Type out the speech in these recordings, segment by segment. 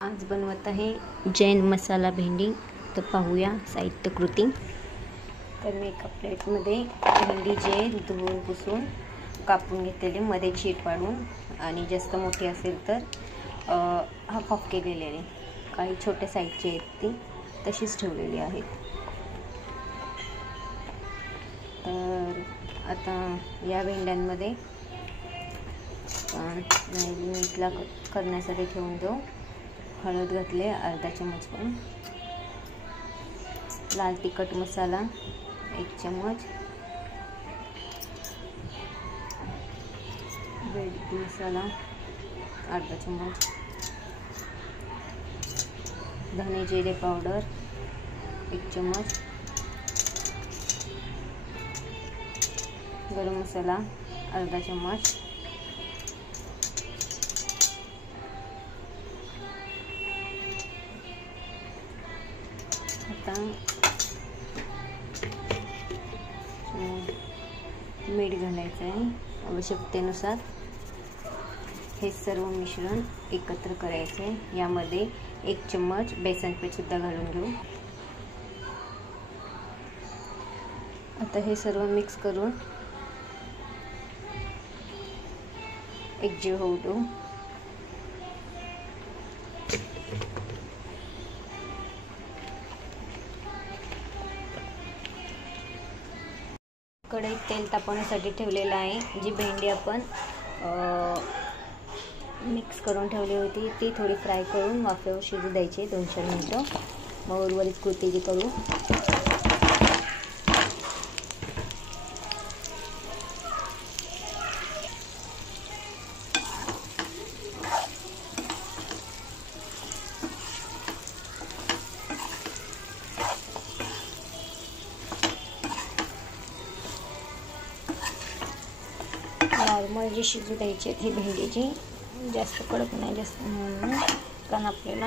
आज बनवत आहे जैन मसाला भेंडी। तर पाहूया साहित्य कृती। तर मी एका प्लेटमध्ये भेंडी जे धुवून पुसून कापून घेतलेले, मध्ये चीट पाडून, आणि जास्त मोठी असेल तर हाफ हाफ केलेले आहे। काही छोटे साईजचे आहेत ती तशीच ठेवलेली आहेत। तर आता या भेंड्यांमध्ये मीठला करण्यासाठी ठेवून देऊ। हळद घातले अर्धा चमच, पण लाल तिखट मसाला 1 चमच, बेडगी मसाला अर्धा चमच, धने जिरे पावडर 1 चमच, गरम मसाला अर्धा चमच, आता मीठ घालायचं आहे आवश्यकतेनुसार। हे सर्व मिश्रण एकत्र करायचे आहे। यामध्ये 1 चमच बेसन पीठ सुद्धा घालून घेऊ। आता हे सर्व मिक्स करून एकजीव होऊ देऊ। कढईत तेल तापवण्यासाठी ठेवलेलं आहे। जी भेंडी आपण मिक्स करून ठेवली होती ती थोडी फ्राय करून वाफेवर शिजू द्यायची 2-4 मिनिटं। मग उर्वरित कृती जी करू। नॉर्मल जी शिजू द्यायची ही भेंडीची, जास्त कडक नाही जास्त, कारण आपल्याला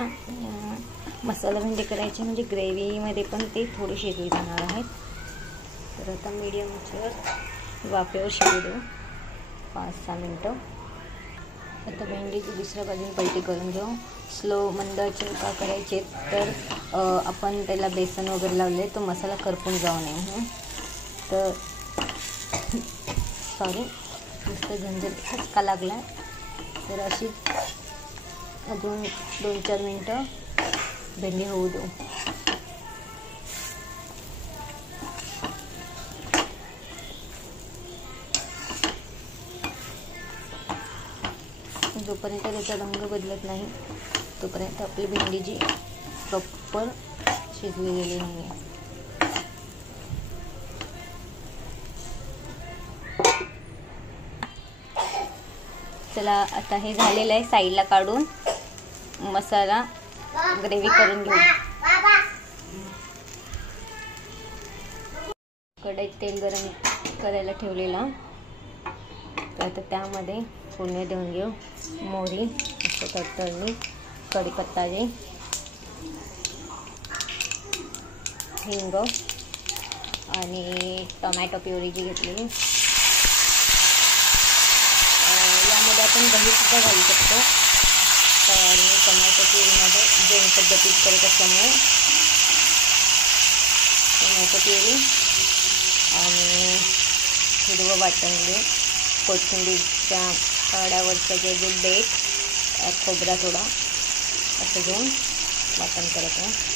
मसाला भेंडी करायची म्हणजे ग्रेव्हीमध्ये पण ते थोडी शिजली जाणार आहेत। तर आता मीडियम आचेवर वाफेवर शिजू देऊ 5-6 मिनटं। आता भेंडीची दुसऱ्या बाजूने पलटी करून घेऊ। स्लो मंद आचेवर का करायचे तर आपण त्याला बेसन वगैरे लावले तो मसाला करपून जाऊ नये म्हणून। तर सॉरी, नुसतं झंझट खचका लागला। तर अशी अजून 2-4 मिनटं भेंडी होऊ देऊ। जोपर्यंत त्याचा रंग बदलत नाही तोपर्यंत आपली भेंडी जी प्रॉपर शिजली गेली नाही आहे। चला आता हे झालेलं आहे, साईडला काढून मसाला ग्रेव्ही करून घेऊ। कढईत तेल गरम करायला ठेवलेला, तर आता त्यामध्ये फोडणी देऊन घेऊ। मोहरी तडतडली, कढीपत्ता, हिंग आणि टोमॅटो प्युरी जी घेतली। यामध्ये आपण दही सुद्धा घालू शकतो, तर मी टोमॅटो प्युरीमध्ये जैन पद्धतीत करत असल्यामुळे टोमॅटो प्युरी आणि हिरवं वाटण घेऊ। कोथिंबीरच्या काड्यावरचं जे डेट, खोबरा थोडा असं घेऊन वाटण करत आहे।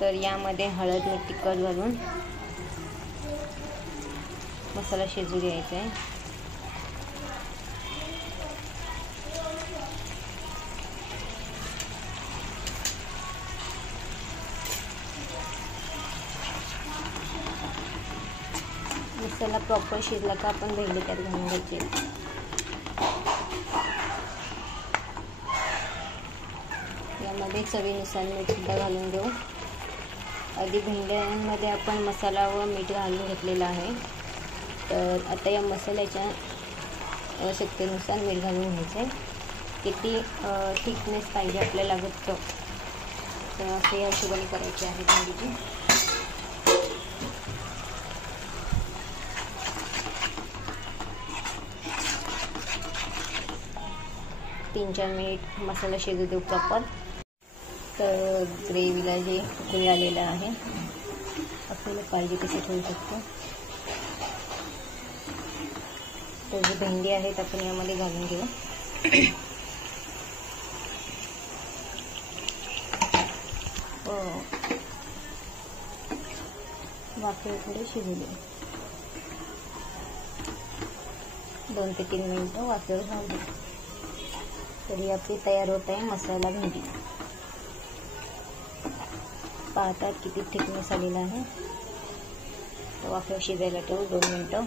तर यामध्ये हळद मीठ तिखट घालून मसाला शिजू द्यायचा आहे। मसाला प्रॉपर शिजला का आपण भेंडी त्यात घालून घ्यायची। यामध्ये चवीनुसार मीठ सुद्धा घालून देऊ। आधी भेंड्यांमध्ये आपण मसाला व मीठ घालून घेतलेला आहे। तर आता या मसाल्याच्या आवश्यकतेनुसार मीठ घालून घ्यायचे। किती थिकनेस पाहिजे आपल्याला घट्ट, तर असे या हिशोबाने करायची आहे भेंडीची. तीन 4 मिनिट मसाला शिजू देऊ प्रॉपर. तर ग्रेव्हीला जे उकळी आलेलं आहे, आपल्याला पाहिजे तसे ठेवू शकतो. तर जी भेंडी आहेत आपण यामध्ये घालून घेऊ. वाफेवर थोडे शिजू दे. 2 ते 3 मिनिटं वाफेवर राहू दे. तरी आपली तयार होत आहे मसाला भेंडी. पाहतात किती थिकनेस आलेला आहे. तर वाफेवर शिजायला ठेवू 2 मिनिटं.